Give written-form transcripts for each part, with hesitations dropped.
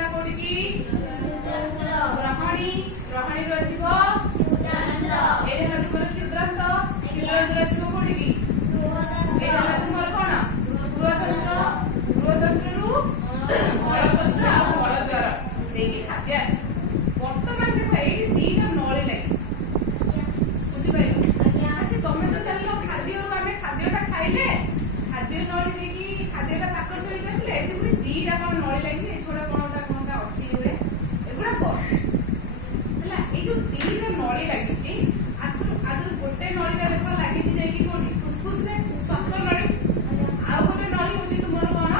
आसिला कोठी की ग्रहणी ग्रहणी रो आसीबो क्षुद्रांत एरे हला तुमर क्षुद्रांत क्षुद्रांत रो आसीबो कोठी की एरे हला तुमर कोन बृहतंत्र बृहतंत्र रु मलकोष्ठ आ मलद्वार देकी खाद्य आसी वर्तमान देखो एठी दीटा नळी लागि बुझि पाइलो आसी तमे तो चललो खाद्य रु आमे खाद्यटा खाइले खाद्य नळी देकी खाद्यटा पाकस्थळी आसीले एठी पुनी दीटा कोन नळी लागि ए छोडा कोनटा अछि रे एगुडा को हला ए जो दीटा नळी लागि आदर गोटे नळीटा देखो लागि जाय कि कोठी फुसफुस रे श्वास नळी आ गोटे नळी होची तुमर कोन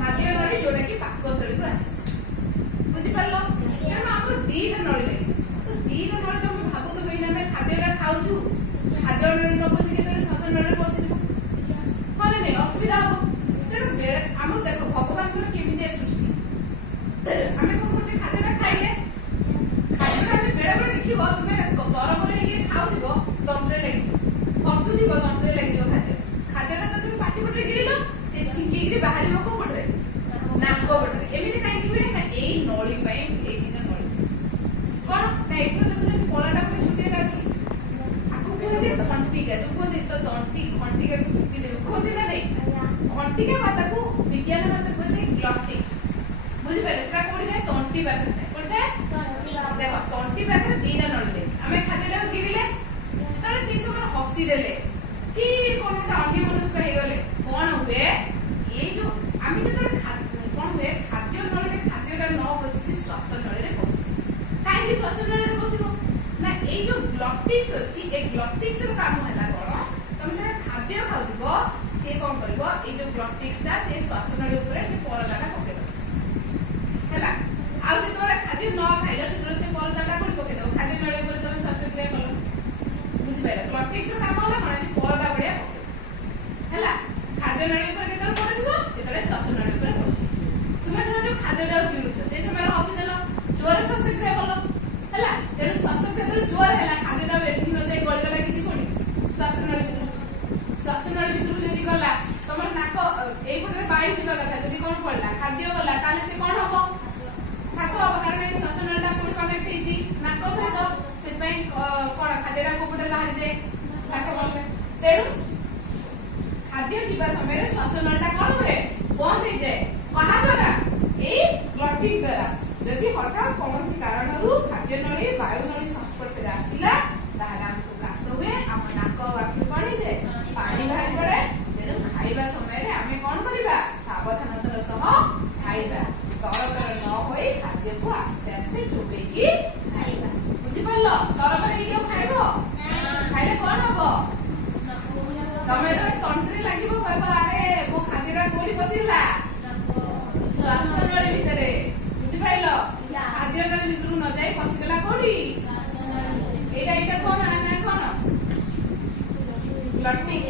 खाद्य नळी जोडा कि पाकस्थळी को आसी बुझि पारलो कारण हमर दीटा नळी लागि तो दीटा नळी तो भाबु तो बेना में खाद्यटा खाउछु खाद्य नळी न बसी केतरे श्वास नळी बसी कोन नै असुविधा हो कारण बेले हम देखो भगवान को केमिते सृष्टि हमें को कुछ खाद्यटा खाइले खाद्यटा हमें बेले बेले देखिबो तुमे गरम रे ये खाउदिबो तंत्रे लागि पसु दिबो तंत्रे लागि खाद्य खाद्यटा तो तुमे पाटी पटरे गिरिलो से छिंकी गिरी बाहरिबो को पटरे नाको पटरे एमिति काई कि ना एई नळी पई एई दिन नळी कोन ना एठो देखो पळाटा पे छुटिया अछि आकु को जे घंटिका जो को दे तो तंती घंटिका को छिपी देबो को दे ना नै घंटिका माता को विज्ञान भाषा को जे ग्लॉटिक्स बुझि पाले सेटा कोडी दे तंती बात कोडी दे तंती देखो तंती बात दीना नळी हमें खाद्यटा गिरिले तरे से समय हसी देले कि कोनटा अंगी मनुष्य हे गले कोन हुए ये जो आमी जे कोन हुए खाद्य नळी खाद्यटा न बसी श्वास नळी रे बसी काई श्वास नळी रे बसीबो ना ए जो ग्लॉटिक्स अछि ए ग्लॉटिक्स रो काम हला कोन तमे खाद्य खाउदिबो से कोन करबो ए जो ग्लॉटिक्स ता से श्वास नळी ऊपर से परदाटा पके दो हला आ जे तोरा खाद्य न खाइला से से परदाटा कोन पके दो खाद्य नळी ऊपर तमे श्वास क्रिया कलो बुझि पाइला ग्लॉटिक्स रो काम हला कोन परदा बढिया पके हला खाद्य नळी ऊपर केतर पडे दिबो केतरे श्वास नळी ऊपर पडे तुमे जो खाद्यटा गिरुछ से समय हसी देलो जोर श्वास क्रिया कलो हला तेरे श्वास क्रिया जोर हला खाद्यटा वेठी न जाय गळी गला किछि कोनी श्वास नळी भितर जदी गला तमर नाक एई पटरे बायु जिबा कथा जदी कोन पडला खाद्य गला ताले से कोन हबो खासो अब कारण ए श्वास नळीटा कोन कनेक्ट हेजी नाक सहित से पई कोन खाद्यटा को पटरे बाहर जाय नाक गले तेनु खाद्य जिबा समय रे श्वास नळीटा कोन होए बंद हे जाय कहा द्वारा ए ग्लॉटिक्स द्वारा जदी हठात कोनसी कारणरू खाद्य नळी वायु नळी संस्पर्श रे आसिला ताहाले हमको कास हुए हम नाक आखि पानी जाय पानी बाहर पड़े तेनु खाइबा समय रे हमें कोन करिबा सावधानतार सह खाइबा तरतर न होई खाद्य को आस्ते आस्ते चोबे की खाइबा बुझि पड़लो तरतर हे जो खाइबो खाइले कोन हबो तमे तो तंत्रे लागिबो कहबो अरे मो खाद्यरा कोडी बसिला श्वास नळी भितरे बुझि पाइलो खाद्य नळी भितरु न जाई बसिगला कोडी एटा कोन ना कोन ग्लॉटिक्स